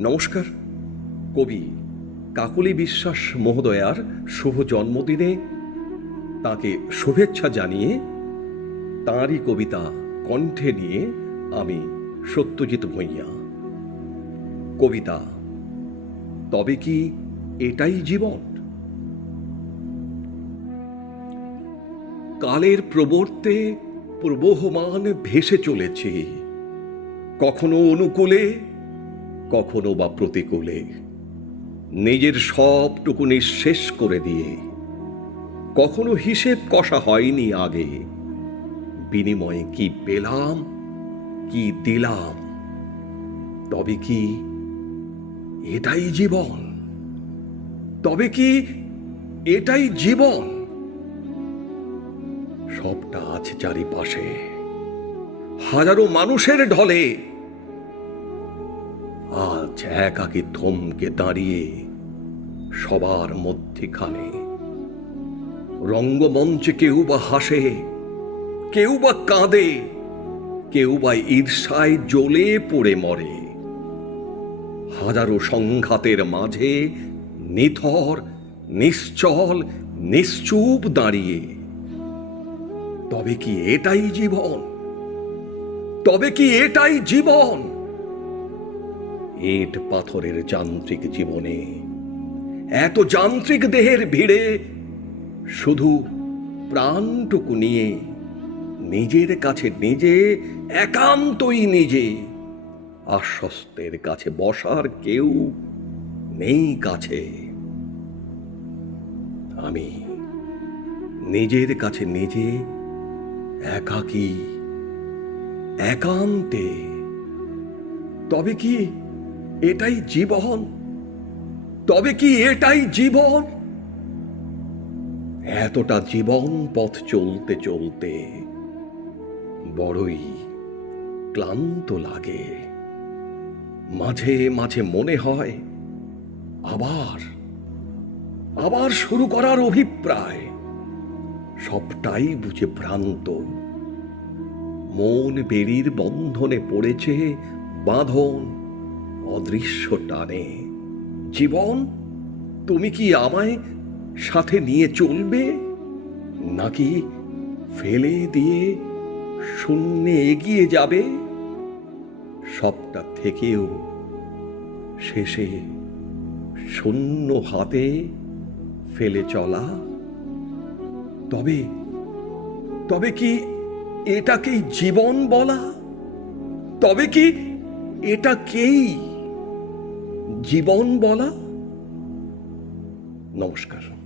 নমস্কার। কবি কাকলি বিশ্বাস মহোদয়ার শুভ জন্মদিনে তাকে শুভেচ্ছা জানিয়ে তাঁরই কবিতা কণ্ঠে নিয়ে আমি সত্যজিৎ ভূঁইয়া। কবিতা, তবে কি এটাই জীবন? কালের প্রবর্তে প্রবহমান ভেসে চলেছে। কখনো অনুকূলে কখনো বা প্রতিকূলে। নিজের সবটুকু নিঃশেষ করে দিয়ে। কখনো হিসেব কষা হয়নি আগে। বিনিময়ে কি পেলাম, কি দিলাম, তবে কি এটাই জীবন? তবে কি এটাই জীবন? সবটা আছে চারিপাশে। হাজারো মানুষের ঢলে। আজ একাকি থমকে দাঁড়িয়ে সবার মধ্যেখানে। রঙ্গমঞ্চে কেউ বা হাসে, কেউ বা কাঁদে, কেউ বা ঈর্ষায় জ্বলে পড়ে মরে। হাজারো সংঘাতের মাঝে নিথর, নিশ্চল, নিশ্চুপ দাঁড়িয়ে। তবে কি এটাই জীবন? তবে কি এটাই জীবন? ইট পাথরের যান্ত্রিক জীবনে। এত যান্ত্রিক দেহের ভিড়ে শুধু প্রাণটুকু নিয়ে নিজের কাছে নিজে, একান্তই নিজে, আশ্বস্তের কাছে বসার কেউ নেই কাছে। আমি নিজের কাছে নিজে একাকী, একান্তে। তবে কি এটাই জীবন। তবে কি এটাই জীবন? এতটা জীবন পথ চলতে চলতে বড়ই ক্লান্ত লাগে। মাঝে মাঝে মনে হয় আবার আবার শুরু করার অভিপ্রায়। সবটাই বুঝে ভ্রান্ত। মন বেরির বন্ধনে পড়েছে বাঁধন। অদৃশ্য টানে জীবন, তুমি কি আমায় সাথে নিয়ে চলবে? নাকি ফেলে দিয়ে শূন্যে এগিয়ে যাবে? সবটা থেকেও শেষে শূন্য হাতে ফেলে চলা। তবে তবে কি এটাকেই জীবন বলা? তবে কি এটাকেই জীবন বলা। নমস্কার।